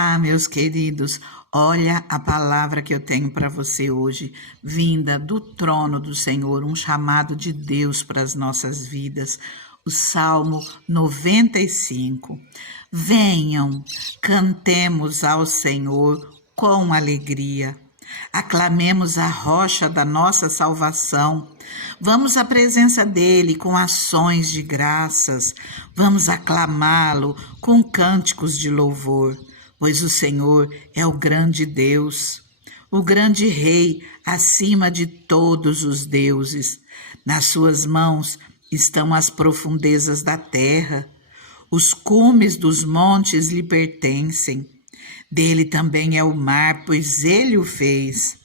Olá, meus queridos. Olha a palavra que eu tenho para você hoje, vinda do trono do Senhor, um chamado de Deus para as nossas vidas. O Salmo 95. Venham, cantemos ao Senhor com alegria. Aclamemos a rocha da nossa salvação. Vamos à presença dele com ações de graças. Vamos aclamá-lo com cânticos de louvor, pois o Senhor é o grande Deus, o grande Rei acima de todos os deuses. Nas suas mãos estão as profundezas da terra. Os cumes dos montes lhe pertencem. Dele também é o mar, pois ele o fez.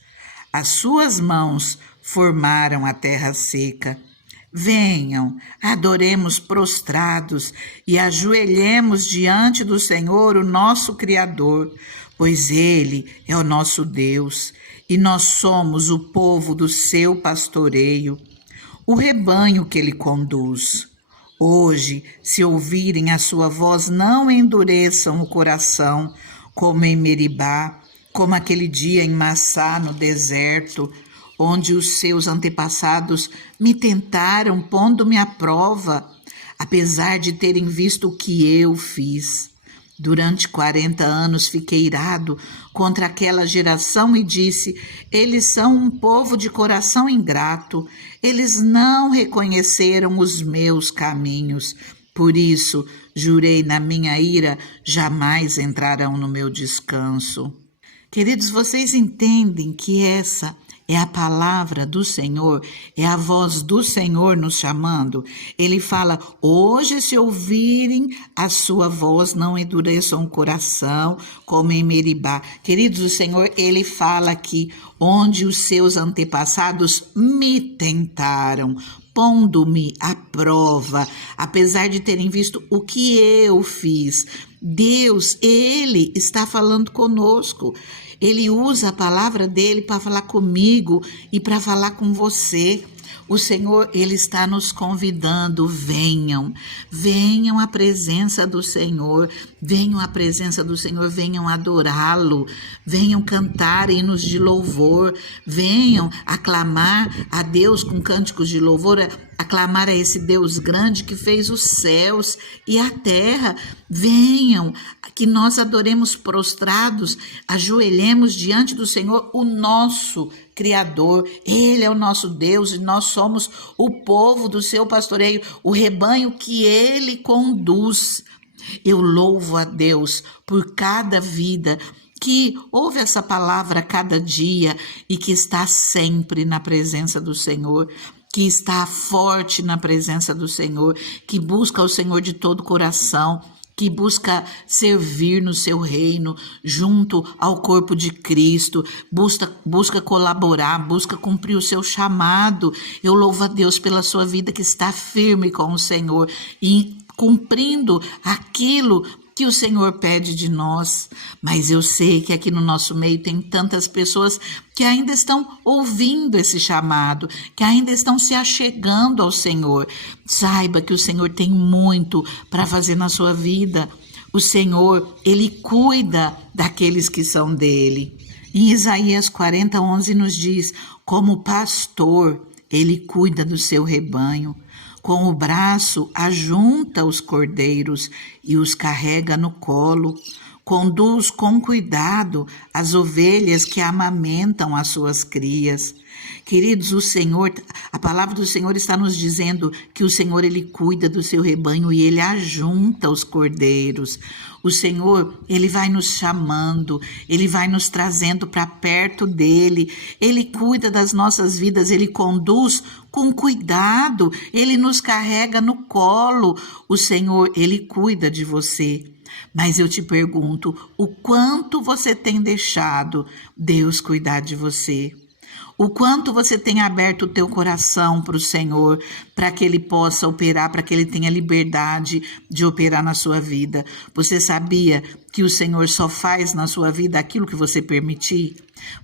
As suas mãos formaram a terra seca. Venham, adoremos prostrados e ajoelhemos diante do Senhor, o nosso Criador, pois ele é o nosso Deus e nós somos o povo do seu pastoreio, o rebanho que ele conduz. Hoje, se ouvirem a sua voz, não endureçam o coração, como em Meribá, como aquele dia em Massá, no deserto, onde os seus antepassados me tentaram, pondo-me à prova, apesar de terem visto o que eu fiz. Durante 40 anos fiquei irado contra aquela geração e disse: eles são um povo de coração ingrato, eles não reconheceram os meus caminhos. Por isso, jurei na minha ira, jamais entrarão no meu descanso. Queridos, vocês entendem que essa é a palavra do Senhor, é a voz do Senhor nos chamando. Ele fala: hoje, se ouvirem a sua voz, não endureçam o coração, como em Meribá. Queridos, o Senhor, ele fala aqui, onde os seus antepassados me tentaram, pondo-me à prova, apesar de terem visto o que eu fiz. Deus, ele está falando conosco. Ele usa a palavra dele para falar comigo e para falar com você. O Senhor, ele está nos convidando: venham, venham à presença do Senhor, venham à presença do Senhor, venham adorá-lo, venham cantar hinos de louvor, venham aclamar a Deus com cânticos de louvor, aclamar a esse Deus grande que fez os céus e a terra. Venham, que nós adoremos prostrados, ajoelhemos diante do Senhor, o nosso Criador. Ele é o nosso Deus e nós somos o povo do seu pastoreio, o rebanho que ele conduz. Eu louvo a Deus por cada vida que ouve essa palavra a cada dia e que está sempre na presença do Senhor, que está forte na presença do Senhor, que busca o Senhor de todo o coração, que busca servir no seu reino, junto ao corpo de Cristo, busca colaborar, busca cumprir o seu chamado. Eu louvo a Deus pela sua vida que está firme com o Senhor e cumprindo aquilo que o Senhor pede de nós. Mas eu sei que aqui no nosso meio tem tantas pessoas que ainda estão ouvindo esse chamado, que ainda estão se achegando ao Senhor. Saiba que o Senhor tem muito para fazer na sua vida. O Senhor, ele cuida daqueles que são dele. Em Isaías 40:11 nos diz: como pastor, ele cuida do seu rebanho. Com o braço ajunta os cordeiros e os carrega no colo. Conduz com cuidado as ovelhas que amamentam as suas crias. Queridos, o Senhor, a palavra do Senhor está nos dizendo que o Senhor, ele cuida do seu rebanho e ele ajunta os cordeiros. O Senhor, ele vai nos chamando, ele vai nos trazendo para perto dele, ele cuida das nossas vidas, ele conduz com cuidado, ele nos carrega no colo. O Senhor, ele cuida de você. Mas eu te pergunto, o quanto você tem deixado Deus cuidar de você? O quanto você tem aberto o teu coração para o Senhor, para que Ele possa operar, para que Ele tenha liberdade de operar na sua vida. Você sabia que o Senhor só faz na sua vida aquilo que você permitir?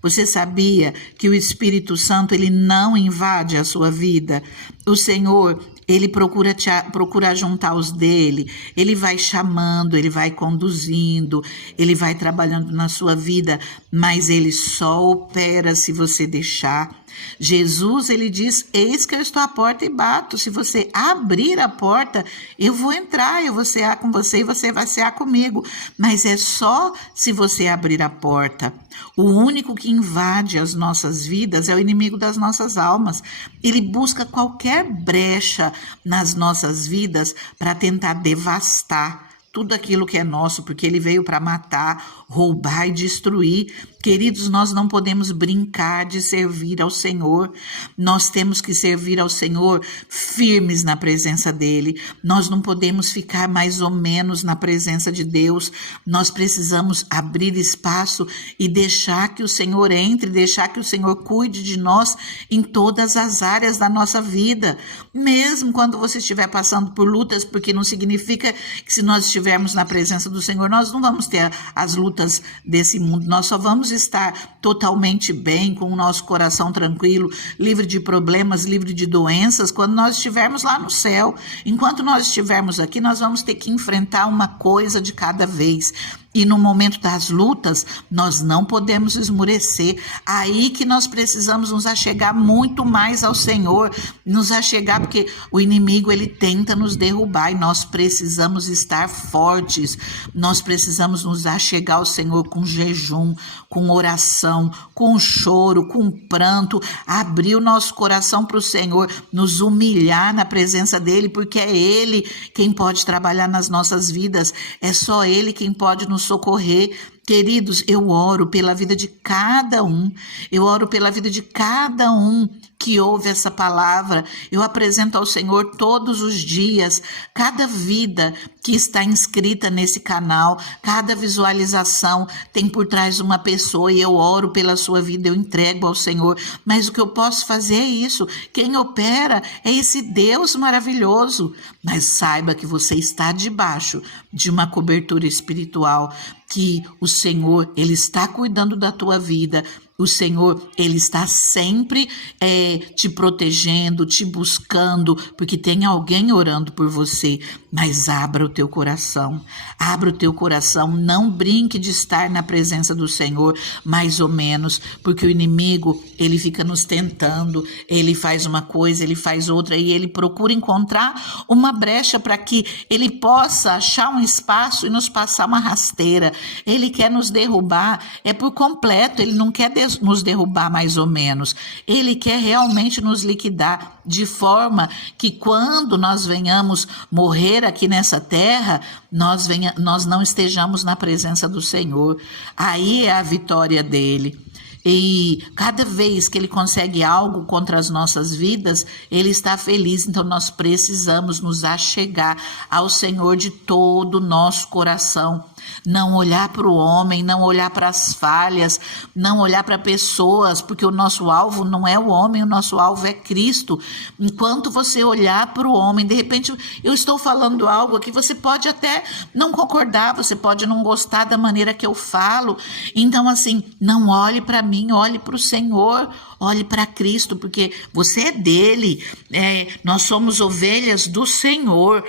Você sabia que o Espírito Santo ele não invade a sua vida? O Senhor, ele procura juntar os dele, ele vai chamando, ele vai conduzindo, ele vai trabalhando na sua vida, mas ele só opera se você deixar. Jesus, ele diz: eis que eu estou à porta e bato. Se você abrir a porta, eu vou entrar, eu vou cear com você e você vai cear comigo. Mas é só se você abrir a porta. O único que invade as nossas vidas é o inimigo das nossas almas. Ele busca qualquer brecha nas nossas vidas para tentar devastar tudo aquilo que é nosso, porque ele veio para matar, roubar e destruir. Queridos, nós não podemos brincar de servir ao Senhor. Nós temos que servir ao Senhor firmes na presença dele. Nós não podemos ficar mais ou menos na presença de Deus. Nós precisamos abrir espaço e deixar que o Senhor entre, deixar que o Senhor cuide de nós em todas as áreas da nossa vida. Mesmo quando você estiver passando por lutas, porque não significa que se nós estivermos na presença do Senhor, nós não vamos ter as lutas desse mundo. Nós só vamos estar totalmente bem, com o nosso coração tranquilo, livre de problemas, livre de doenças, quando nós estivermos lá no céu. Enquanto nós estivermos aqui, nós vamos ter que enfrentar uma coisa de cada vez. E no momento das lutas, nós não podemos esmurecer. Aí que nós precisamos nos achegar muito mais ao Senhor, nos achegar, porque o inimigo ele tenta nos derrubar e nós precisamos estar fortes. Nós precisamos nos achegar ao Senhor com jejum, com oração, com choro, com pranto, abrir o nosso coração para o Senhor, nos humilhar na presença dele, porque é ele quem pode trabalhar nas nossas vidas, é só ele quem pode nos socorrer. Queridos, eu oro pela vida de cada um, eu oro pela vida de cada um que ouve essa palavra. Eu apresento ao Senhor todos os dias, cada vida que está inscrita nesse canal, cada visualização tem por trás uma pessoa e eu oro pela sua vida, eu entrego ao Senhor. Mas o que eu posso fazer é isso, quem opera é esse Deus maravilhoso. Mas saiba que você está debaixo de uma cobertura espiritual, que o Senhor, ele está cuidando da tua vida. O Senhor, ele está sempre te protegendo, te buscando, porque tem alguém orando por você. Mas abra o teu coração, não brinque de estar na presença do Senhor, mais ou menos, porque o inimigo, ele fica nos tentando, ele faz uma coisa, ele faz outra, e ele procura encontrar uma brecha para que ele possa achar um espaço e nos passar uma rasteira. Ele quer nos derrubar, por completo, ele não quer nos derrubar mais ou menos, ele quer realmente nos liquidar, de forma que quando nós venhamos morrer aqui nessa terra, nós não estejamos na presença do Senhor. Aí é a vitória dele. E cada vez que ele consegue algo contra as nossas vidas, ele está feliz. Então nós precisamos nos achegar ao Senhor de todo o nosso coração. Não olhar para o homem, não olhar para as falhas, não olhar para pessoas, porque o nosso alvo não é o homem, o nosso alvo é Cristo. Enquanto você olhar para o homem, de repente eu estou falando algo aqui, você pode até não concordar, você pode não gostar da maneira que eu falo. Então assim, não olhe para mim, olhe para o Senhor, olhe para Cristo, porque você é dele, nós somos ovelhas do Senhor.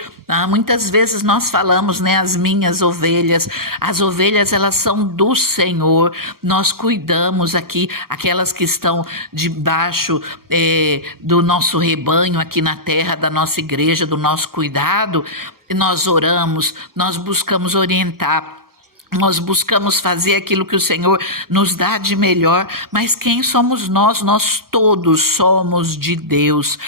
Muitas vezes nós falamos, as minhas ovelhas, as ovelhas elas são do Senhor, nós cuidamos aqui, aquelas que estão debaixo do nosso rebanho aqui na terra, da nossa igreja, do nosso cuidado, nós oramos, nós buscamos orientar, nós buscamos fazer aquilo que o Senhor nos dá de melhor. Mas quem somos nós? Nós todos somos de Deus,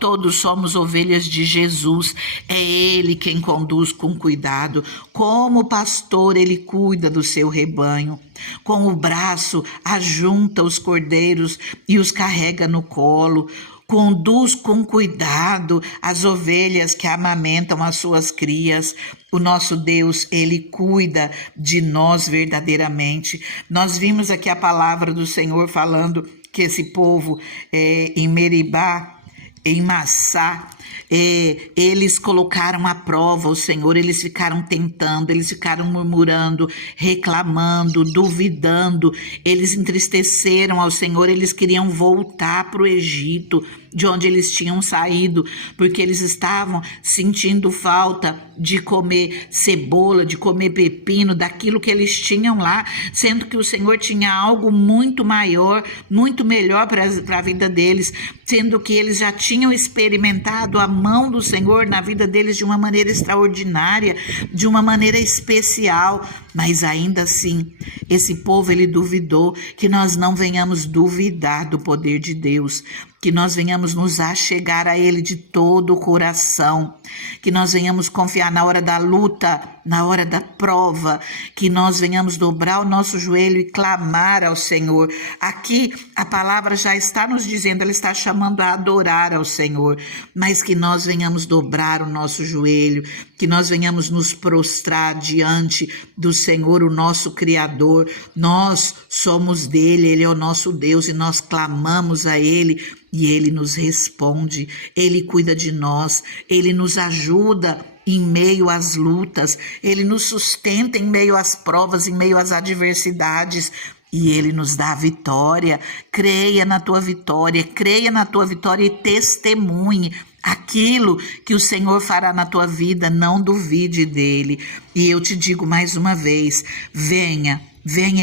todos somos ovelhas de Jesus. É Ele quem conduz com cuidado, como pastor ele cuida do seu rebanho. Com o braço ajunta os cordeiros e os carrega no colo. Conduz com cuidado as ovelhas que amamentam as suas crias. O nosso Deus, ele cuida de nós verdadeiramente. Nós vimos aqui a palavra do Senhor falando que esse povo em Meribá, em Massá, eles colocaram à prova o Senhor, eles ficaram tentando, eles ficaram murmurando, reclamando, duvidando, eles entristeceram ao Senhor, eles queriam voltar para o Egito, de onde eles tinham saído, porque eles estavam sentindo falta de comer cebola, de comer pepino, daquilo que eles tinham lá, sendo que o Senhor tinha algo muito maior, muito melhor para a vida deles, sendo que eles já tinham experimentado a mão do Senhor na vida deles de uma maneira extraordinária, de uma maneira especial, mas ainda assim, esse povo ele duvidou. Que nós não venhamos duvidar do poder de Deus, que nós venhamos nos achegar a Ele de todo o coração, que nós venhamos confiar na hora da luta, na hora da prova, que nós venhamos dobrar o nosso joelho e clamar ao Senhor. Aqui a palavra já está nos dizendo, ela está chamando a adorar ao Senhor, mas que nós venhamos dobrar o nosso joelho, que nós venhamos nos prostrar diante do Senhor, o nosso Criador. Nós somos dele, Ele é o nosso Deus e nós clamamos a Ele e Ele nos responde, Ele cuida de nós, Ele nos ajuda em meio às lutas, Ele nos sustenta em meio às provas, em meio às adversidades, e Ele nos dá a vitória. Creia na tua vitória e testemunhe aquilo que o Senhor fará na tua vida, não duvide dele. E eu te digo mais uma vez, venha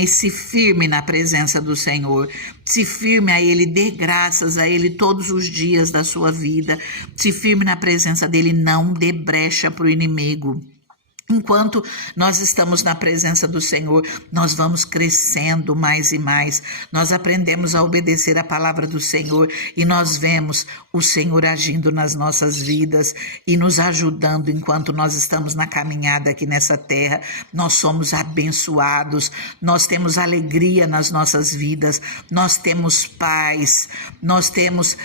e se firme na presença do Senhor, se firme a Ele, dê graças a Ele todos os dias da sua vida, se firme na presença dEle, não dê brecha para o inimigo. Enquanto nós estamos na presença do Senhor, nós vamos crescendo mais e mais, nós aprendemos a obedecer a palavra do Senhor e nós vemos o Senhor agindo nas nossas vidas e nos ajudando enquanto nós estamos na caminhada aqui nessa terra. Nós somos abençoados, nós temos alegria nas nossas vidas, nós temos paz, nós temos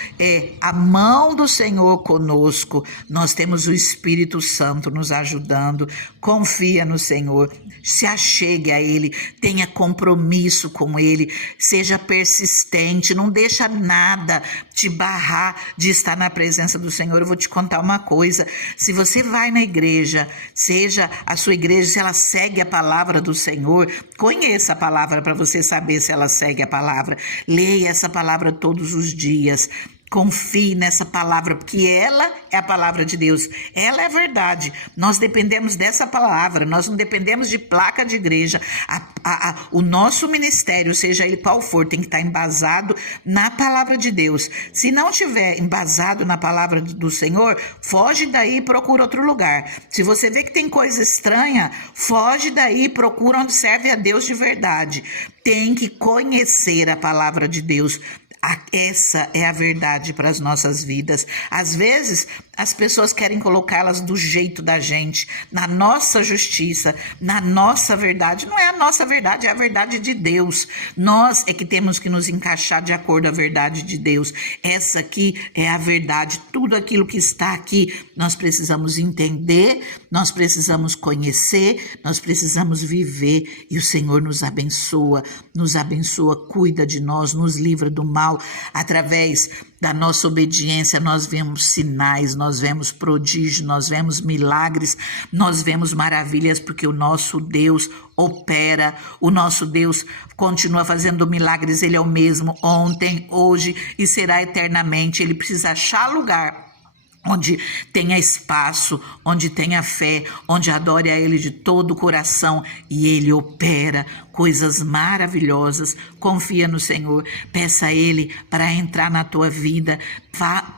a mão do Senhor conosco, nós temos o Espírito Santo nos ajudando. Confia no Senhor, se achegue a Ele, tenha compromisso com Ele, seja persistente, não deixa nada te barrar de estar na presença do Senhor. Eu vou te contar uma coisa, se você vai na igreja, seja a sua igreja, se ela segue a palavra do Senhor, conheça a palavra para você saber se ela segue a palavra, leia essa palavra todos os dias, confie nessa palavra, porque ela é a palavra de Deus, ela é verdade, nós dependemos dessa palavra, nós não dependemos de placa de igreja, o nosso ministério, seja ele qual for, tem que estar embasado na palavra de Deus. Se não estiver embasado na palavra do Senhor, foge daí e procura outro lugar. Se você vê que tem coisa estranha, foge daí e procura onde serve a Deus de verdade. Tem que conhecer a palavra de Deus. Essa é a verdade para as nossas vidas. Às vezes, as pessoas querem colocá-las do jeito da gente, na nossa justiça, na nossa verdade. Não é a nossa verdade, é a verdade de Deus. Nós é que temos que nos encaixar de acordo à verdade de Deus. Essa aqui é a verdade. Tudo aquilo que está aqui, nós precisamos entender, nós precisamos conhecer, nós precisamos viver. E o Senhor nos abençoa, cuida de nós, nos livra do mal. Através da nossa obediência, nós vemos sinais, nós vemos prodígios, nós vemos milagres, nós vemos maravilhas, porque o nosso Deus opera, o nosso Deus continua fazendo milagres, Ele é o mesmo ontem, hoje e será eternamente. Ele precisa achar lugar onde tenha espaço, onde tenha fé, onde adore a Ele de todo o coração, e Ele opera coisas maravilhosas. Confia no Senhor, peça a Ele para entrar na tua vida,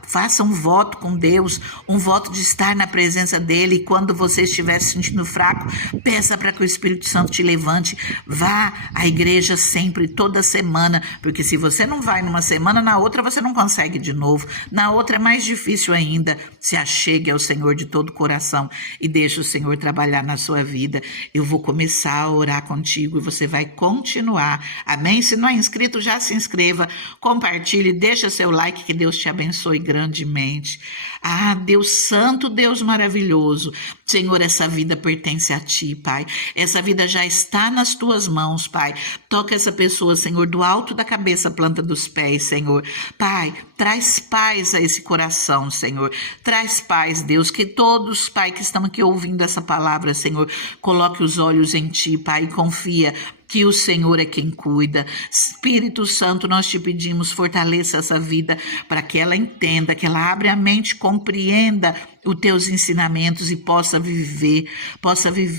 faça um voto com Deus, um voto de estar na presença dEle, e quando você estiver se sentindo fraco, peça para que o Espírito Santo te levante. Vá à igreja sempre, toda semana, porque se você não vai numa semana, na outra você não consegue de novo, na outra é mais difícil ainda. Se achegue ao Senhor de todo o coração e deixe o Senhor trabalhar na sua vida. Eu vou começar a orar contigo e você você vai continuar. Amém? Se não é inscrito, já se inscreva, compartilhe, deixa seu like, que Deus te abençoe grandemente. Ah, Deus santo, Deus maravilhoso. Senhor, essa vida pertence a ti, Pai. Essa vida já está nas tuas mãos, Pai. Toca essa pessoa, Senhor, do alto da cabeça à planta dos pés, Senhor. Pai, traz paz a esse coração, Senhor. Traz paz, Deus, que todos, Pai, que estão aqui ouvindo essa palavra, Senhor, coloque os olhos em ti, Pai, e confia que o Senhor é quem cuida. Espírito Santo, nós te pedimos, fortaleça essa vida para que ela entenda, que ela abra a mente, compreenda os teus ensinamentos e possa viver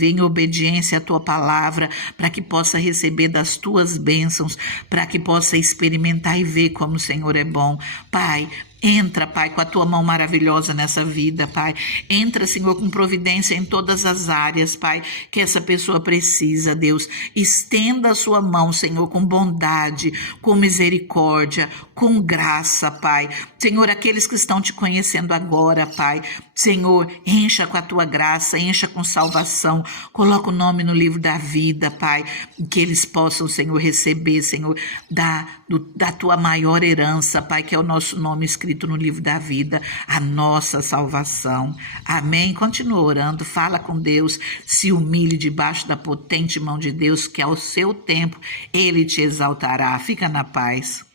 em obediência à tua palavra, para que possa receber das tuas bênçãos, para que possa experimentar e ver como o Senhor é bom. Pai, entra, Pai, com a tua mão maravilhosa nessa vida, Pai. Entra, Senhor, com providência em todas as áreas, Pai, que essa pessoa precisa, Deus. Estenda a sua mão, Senhor, com bondade, com misericórdia, com graça, Pai. Senhor, aqueles que estão te conhecendo agora, Pai, Senhor, encha com a tua graça, encha com salvação, coloca o nome no livro da vida, Pai, que eles possam, Senhor, receber, Senhor, da tua maior herança, Pai, que é o nosso nome escrito no livro da vida, a nossa salvação. Amém? Continua orando, fala com Deus, se humilhe debaixo da potente mão de Deus, que ao seu tempo Ele te exaltará. Fica na paz.